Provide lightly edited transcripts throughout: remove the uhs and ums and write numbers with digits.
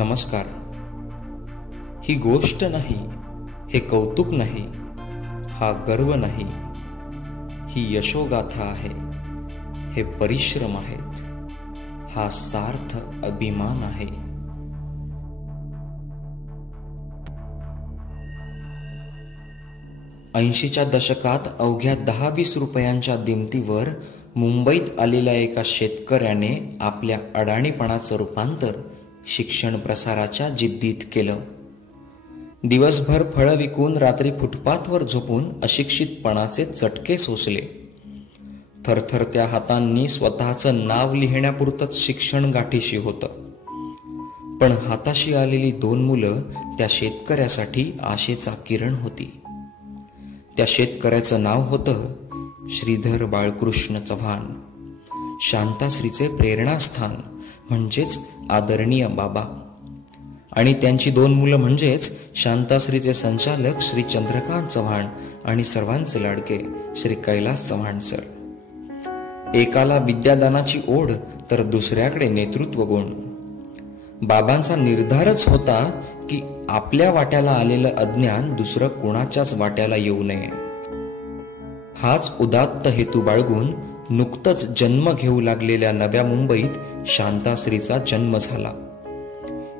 नमस्कार. ही गोष्ट नाही, हे कौतुक नाही, हा गर्व नाही, ही यशोगाथा आहे, हे परिश्रम आहेत, हा सार्थ अभिमान आहे. ऐंशीच्या दशकात अवघ्या 10-20 रुपयांच्या दिमतीवर मुंबईत आलेल्या एका शेतकऱ्याने आपल्या अडाणीपणाचं रूपांतर शिक्षण प्रसाराच्या जिद्दीत केलं. दिवसभर फळं विकून रात्री फुटपाथवर झोपून अशिक्षितपणाचे चटके सोसले. थरथरत्या हातांनी स्वतःचं नाव लिहिण्यापुरतंच शिक्षण गाठीशी होतं. पण हाताशी आलेली 2 मुलं त्या शेतकऱ्यासाठी आशेचा किरण होती. त्या शेतकऱ्याचं नाव होतं श्रीधर बाळकृष्ण चव्हाण, शांताश्रीचे प्रेरणास्थान म्हणजेच आदरणीय बाबा. आणि त्यांची 2 मुलं म्हणजेच शांताश्रीचे संचालक श्री चंद्रकांत चव्हाण आणि सर्वांचे लाडके श्री कैलास चव्हाण सर. एकाला विद्यादानाची ओढ तर दुसऱ्याकडे नेतृत्व गुण. बाबांचा निर्धारच होता की आपल्या वाट्याला आलेलं अज्ञान दुसरं कोणाच्याच वाट्याला येऊ नये. हाच उदात्त हेतू बाळगून नुकतंच जन्म घेऊ लागलेल्या नव्या मुंबईत शांताश्रीचा जन्म झाला.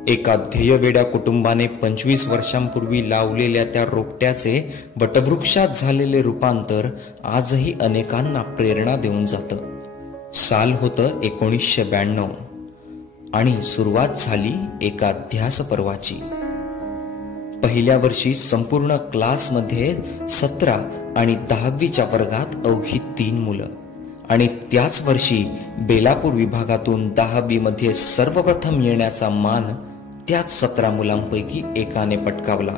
एका ध्येयवेड्या कुटुंबाने 25 वर्षांपूर्वी लावलेल्या त्या रोपट्याचे वटवृक्षात झालेले रूपांतर आजही अनेकांना प्रेरणा देऊन जातं. साल होतं 1992 आणि सुरुवात झाली एका ध्यास पर्वाची. पहिल्या वर्षी संपूर्ण क्लासमध्ये 17 आणि 10वीच्या वर्गात अवघी 3 मुलं आणि त्याच वर्षी बेलापूर विभागातून 10वी मध्ये सर्वप्रथम येण्याचा मान त्याच 17 मुलांपैकी एकाने पटकावला.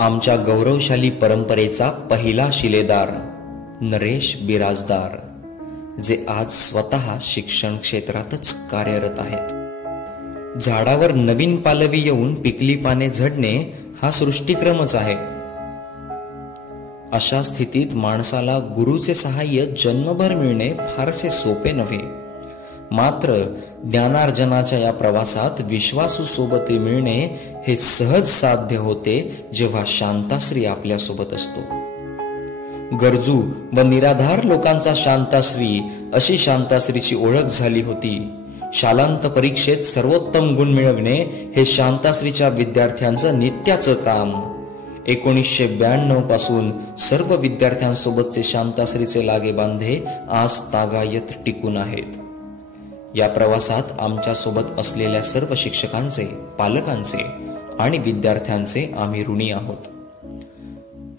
आमच्या गौरवशाली परंपरेचा पहिला शिलेदार नरेश बिराजदार, जे आज स्वतः शिक्षण क्षेत्रातच कार्यरत आहेत. झाडावर नवीन पालवी येऊन पिकली पाने झडणे हा सृष्टीक्रमच आहे. अशा स्थितीत माणसाला गुरुचे सहाय्य जन्मभर मिळणे फारसे सोपे नव्हे. मात्र ज्ञानार्जनाच्या या प्रवासात विश्वासू सोबती मिळणे हे सहज साध्य होते जेव्हा शांताश्री आपल्या सोबत असतो. गरजू व निराधार लोकांचा शांताश्री अशी शांताश्रीची ओळख झाली होती. शालांत परीक्षेत सर्वोत्तम गुण मिळवणे हे शांताश्रीच्या विद्यार्थ्यांचं नित्याचं काम. 1992 पासून सर्व विद्यार्थ्यांसोबतचे शांताश्रीचे लागे बांधे आज तागायत टिकून आहेत. या प्रवासात आमच्या सोबत असलेल्या सर्व शिक्षकांचे, पालकांचे आणि विद्यार्थ्यांचे आम्ही ऋणी आहोत.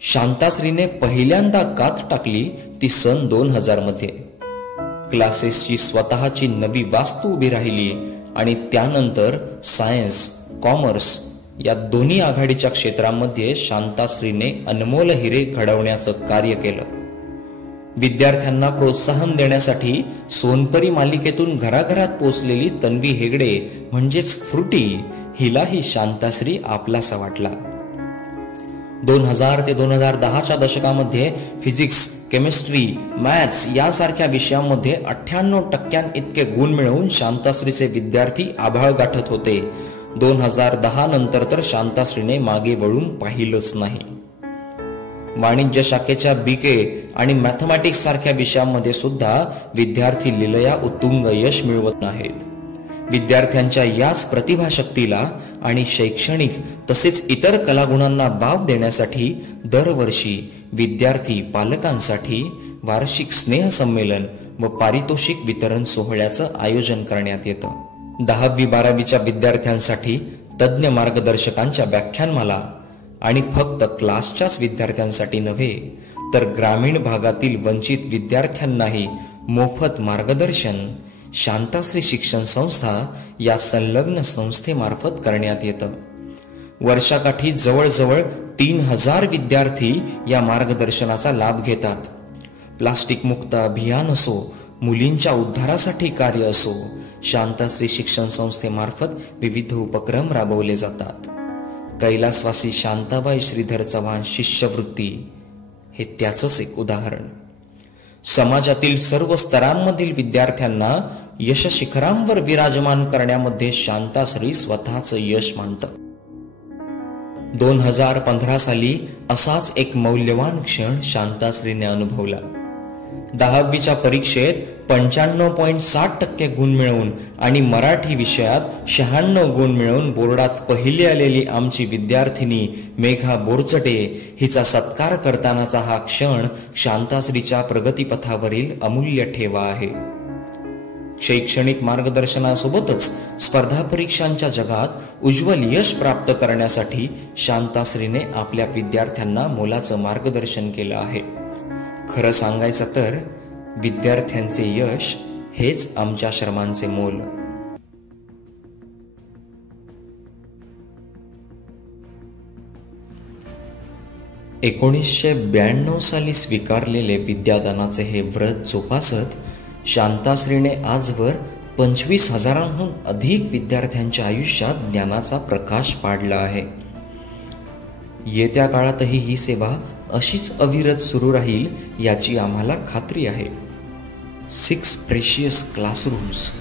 शांताश्रीने पहिल्यांदा कात टाकली ती सन 2000 मध्ये. क्लासेसची स्वतःची नवी वास्तू उभी राहिली आणि त्यानंतर सायन्स, कॉमर्स या दोन्ही आघाडीच्या क्षेत्रांमध्ये शांताश्रीने अनमोल हिरे घडवण्याचं कार्य केलं. विद्यार्थ्यांना प्रोत्साहन देण्यासाठी सोनपरी मालिकेतून घराघरात पोचलेली तन्वी हेगडे म्हणजेच फ्रुटी हिलाही शांताश्री आपलासा वाटला. 2000 ते 2010च्या दशकामध्ये फिजिक्स, केमिस्ट्री, मॅथ्स यासारख्या विषयांमध्ये 98% इतके गुण मिळवून शांताश्रीचे विद्यार्थी आभाळ गाठत होते. 2010 नंतर तर शांताश्रीने मागे वळून पाहिलंच नाही. वाणिज्य शाखेच्या BK आणि मॅथमॅटिक्स सारख्या विषयांमध्ये सुद्धा विद्यार्थी लिलया उत्तुंग यश मिळवत आहेत. विद्यार्थ्यांच्या याच प्रतिभाशक्तीला आणि शैक्षणिक तसेच इतर कलागुणांना वाव देण्यासाठी दरवर्षी विद्यार्थी पालकांसाठी वार्षिक स्नेहसंमेलन व पारितोषिक वितरण सोहळ्याचं आयोजन करण्यात येतं. 10वी-12वीच्या विद्यार्थ्यांसाठी तज्ज्ञ मार्गदर्शकांच्या व्याख्यानमाला आणि फक्त क्लासच्याच विद्यार्थ्यांसाठी नव्हे तर ग्रामीण भागातील वंचित विद्यार्थ्यांनाही मोफत मार्गदर्शन शांताश्री शिक्षण संस्था या संलग्न संस्थेमार्फत करण्यात येतं. वर्षाकाठी जवळजवळ 3000 विद्यार्थी या मार्गदर्शनाचा लाभ घेतात. प्लास्टिक मुक्त अभियान असो, मुलींच्या उद्धारासाठी कार्य असो, शांताश्री शिक्षण संस्थेमार्फत विविध उपक्रम राबवले जातात. कैलासवासी शांताबाई श्रीधर चव्हाण शिष्यवृत्ती हे त्याचंच एक उदाहरण. समाजातील सर्व स्तरांमधील विद्यार्थ्यांना यश शिखरांवर विराजमान करण्यामध्ये शांताश्री स्वतःचं यश मानतात. 2015 साली असाच एक मौल्यवान क्षण शांताश्रीने अनुभवला. 10वीच्या परीक्षेत 95.60% गुण मिळवून आणि मराठी विषयात 96 गुण मिळवून बोर्डात पहिली आलेली आमची विद्यार्थिनी मेघा बोरचटे हिचा सत्कार करतानाचा हा क्षण शांताश्रीच्या प्रगतीपथावरील अमूल्य ठेवा आहे. शैक्षणिक मार्गदर्शनासोबतच स्पर्धा परीक्षांच्या जगात उज्ज्वल यश प्राप्त करण्यासाठी शांताश्रीने आपल्या विद्यार्थ्यांना मोलाचं मार्गदर्शन केलं आहे. खरं सांगायचं तर विद्यार्थ्यांचे यश हेच आमच्या श्रमांचे मोल. ...1992 साली स्वीकारलेले विद्यादानाचे हे व्रत जोपासत शांताश्रीने आजवर 25,000हून अधिक विद्यार्थ्यांच्या आयुष्यात ज्ञानाचा प्रकाश पाडला आहे. येत्या काळातही ही सेवा अशीच अविरत सुरू राहील याची आम्हाला खात्री आहे. 6 precious classrooms,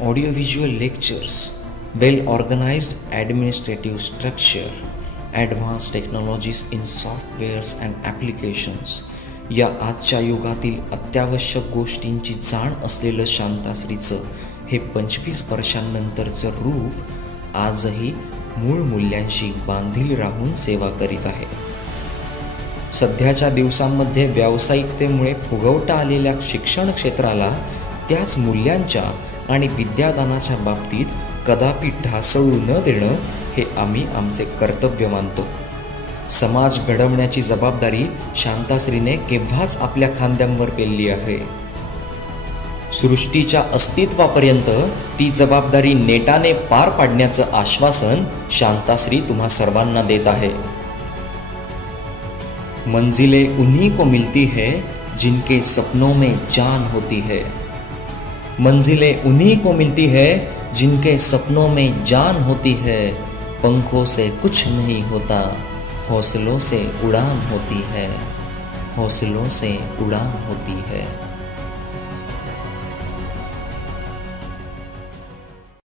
audio visual lectures, well organised administrative structure, advance technologies in softwares and applications या आजच्या युगातील अत्यावश्यक गोष्टींची जाण असलेलं शांताश्रीचं हे 25 वर्षांनंतरचं रूप आजही मूळ मूल्यांशी बांधील राहून सेवा करीत आहे. सध्याच्या दिवसांमध्ये व्यावसायिकतेमुळे फुगवटा आलेल्या शिक्षण क्षेत्राला त्याच मूल्यांच्या आणि विद्यादानाच्या बाबतीत कदापि ढासळू न देणं हे आम्ही आमचे कर्तव्य मानतो. समाज घडवण्याची जबाबदारी शांताश्रीने केव्हाच आपल्या खांद्यांवर पेलली आहे. सृष्टीच्या अस्तित्वापर्यंत ती जबाबदारी नेटाने पार पाडण्याचं आश्वासन शांताश्री तुम्हा सर्वांना देत आहे. मंजिलें उन्हीं को मिलती है जिनके सपनों में जान होती है. मंजिलें उन्हीं को मिलती है जिनके सपनों में जान होती है. पंखों से कुछ नहीं होता, हौसलों से उड़ान होती है. हौसलों से उड़ान होती है.